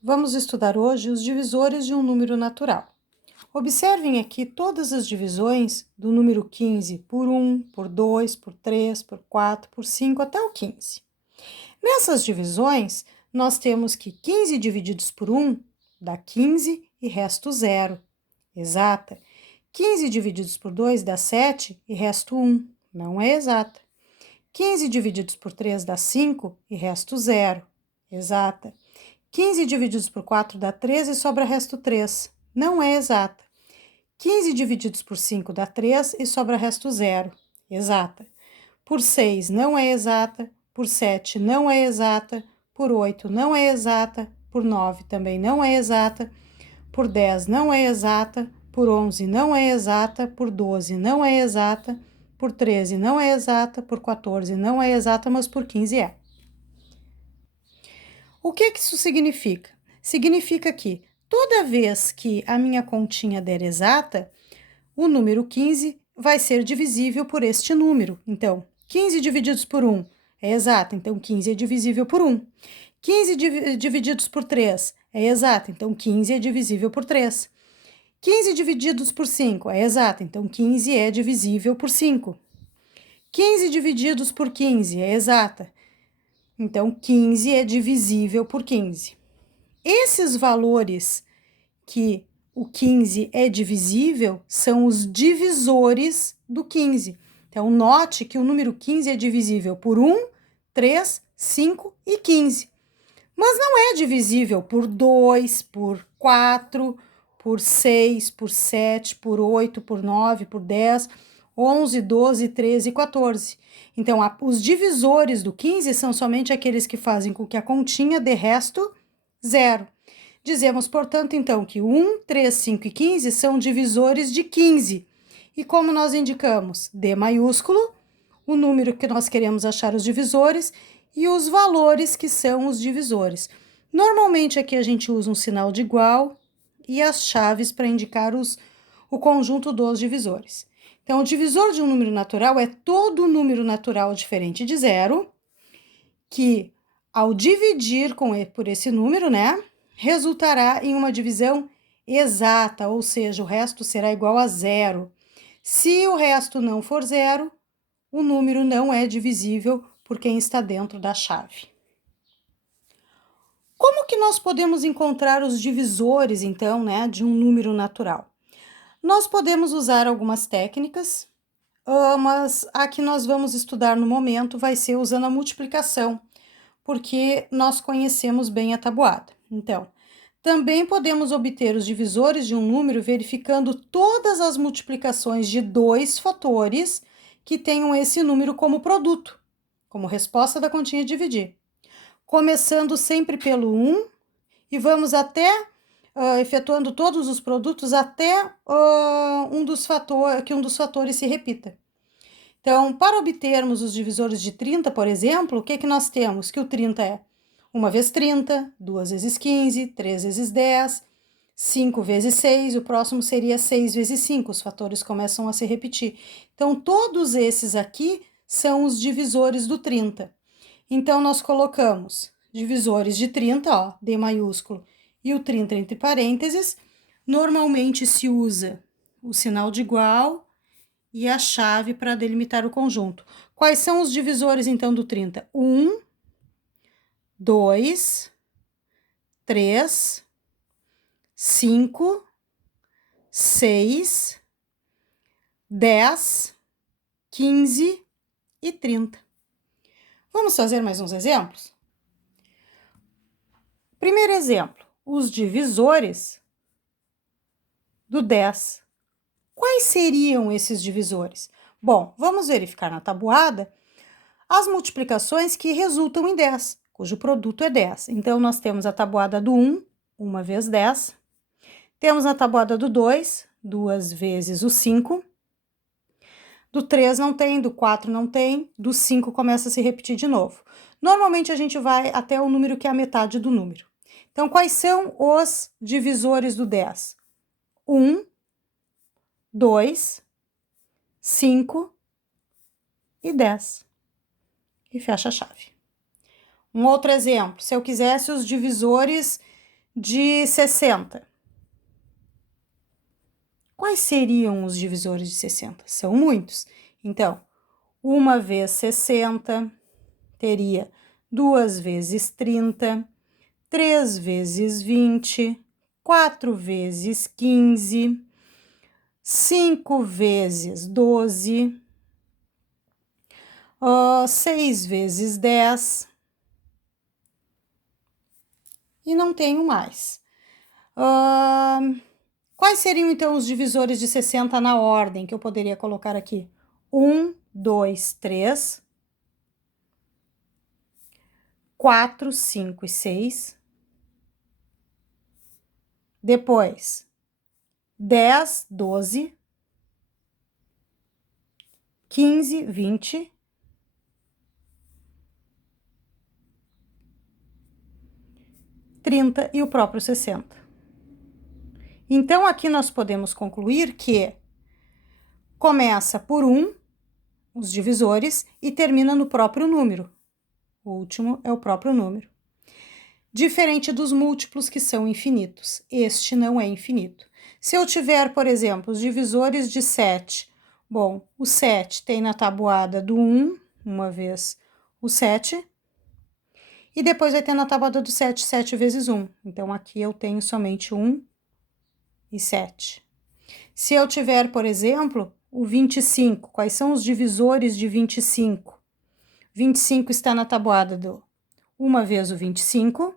Vamos estudar hoje os divisores de um número natural. Observem aqui todas as divisões do número 15 por 1, por 2, por 3, por 4, por 5 até o 15. Nessas divisões, nós temos que 15 divididos por 1 dá 15 e resto 0. Exata. 15 divididos por 2 dá 7 e resto 1. Não é exata. 15 divididos por 3 dá 5 e resto 0. Exata. 15 divididos por 4 dá 13 e sobra resto 3. Não é exata. 15 divididos por 5 dá 3 e sobra resto 0. Exata. Por 6 não é exata. Por 7 não é exata. Por 8 não é exata. Por 9 também não é exata. Por 10 não é exata. Por 11 não é exata. Por 12 não é exata. Por 13 não é exata. Por 14 não é exata, mas por 15 é. O que isso significa? Significa que toda vez que a minha continha der exata, o número 15 vai ser divisível por este número. Então, 15 divididos por 1 é exata, então 15 é divisível por 1. 15 divididos por 3 é exata, então 15 é divisível por 3. 15 divididos por 5 é exata, então 15 é divisível por 5. 15 divididos por 15 é exata, então 15 é divisível por 15. Esses valores que o 15 é divisível são os divisores do 15. Então, note que o número 15 é divisível por 1, 3, 5 e 15. Mas não é divisível por 2, por 4, por 6, por 7, por 8, por 9, por 10, 11, 12, 13 e 14. Então, os divisores do 15 são somente aqueles que fazem com que a continha dê resto 0. Dizemos, portanto, então, que 1, 3, 5 e 15 são divisores de 15. E como nós indicamos? D maiúsculo, o número que nós queremos achar os divisores e os valores que são os divisores. Normalmente aqui a gente usa um sinal de igual e as chaves para indicar o conjunto dos divisores. Então, o divisor de um número natural é todo número natural diferente de zero, que ao dividir por esse número, né, resultará em uma divisão exata, ou seja, o resto será igual a zero. Se o resto não for zero, o número não é divisível por quem está dentro da chave. Como que nós podemos encontrar os divisores, então, né, de um número natural? Nós podemos usar algumas técnicas, mas a que nós vamos estudar no momento vai ser usando a multiplicação, porque nós conhecemos bem a tabuada. Então, também podemos obter os divisores de um número verificando todas as multiplicações de dois fatores que tenham esse número como produto, como resposta da continha dividir. Começando sempre pelo 1 e vamos até efetuando todos os produtos até um dos fatores se repita. Então, para obtermos os divisores de 30, por exemplo, o que nós temos? Que o 30 é 1 vezes 30, 2 vezes 15, 3 vezes 10, 5 vezes 6, o próximo seria 6 vezes 5, os fatores começam a se repetir. Então, todos esses aqui são os divisores do 30. Então, nós colocamos divisores de 30, ó, D maiúsculo, e o 30 entre parênteses. Normalmente se usa o sinal de igual e a chave para delimitar o conjunto. Quais são os divisores, então, do 30? 1, 2, 3, 5, 6, 10, 15 e 30. Vamos fazer mais uns exemplos? Primeiro exemplo, os divisores do 10. Quais seriam esses divisores? Bom, vamos verificar na tabuada as multiplicações que resultam em 10, cujo produto é 10. Então, nós temos a tabuada do 1, 1 vezes 10. Temos a tabuada do 2, 2 vezes o 5. Do 3 não tem, do 4 não tem, do 5 começa a se repetir de novo. Normalmente, a gente vai até o número que é a metade do número. Então, quais são os divisores do 10? 1, 2, 5 e 10. E fecha a chave. Um outro exemplo, se eu quisesse os divisores de 60. Quais seriam os divisores de 60? São muitos. Então, 1 vezes 60 teria 2 vezes 30, 3 vezes 20, 4 vezes 15, 5 vezes 12, 6 vezes 10, e não tenho mais. Quais seriam, então, os divisores de 60 na ordem que eu poderia colocar aqui? 1, 2, 3, 4, 5 e 6. Depois, 10, 12, 15, 20, 30 e o próprio 60. Então, aqui nós podemos concluir que começa por 1, os divisores, e termina no próprio número. O último é o próprio número. Diferente dos múltiplos, que são infinitos. Este não é infinito. Se eu tiver, por exemplo, os divisores de 7, bom, o 7 tem na tabuada do 1, uma vez o 7, e depois vai ter na tabuada do 7, 7 vezes 1. Então, aqui eu tenho somente 1 e 7. Se eu tiver, por exemplo, o 25, quais são os divisores de 25? 25 está na tabuada do 1 vez o 25,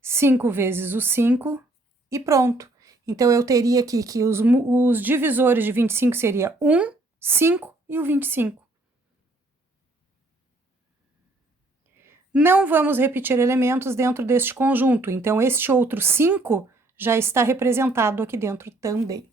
5 vezes o 5 e pronto. Então, eu teria aqui que os divisores de 25 seria 1, 5 e o 25. Não vamos repetir elementos dentro deste conjunto, então este outro 5 já está representado aqui dentro também.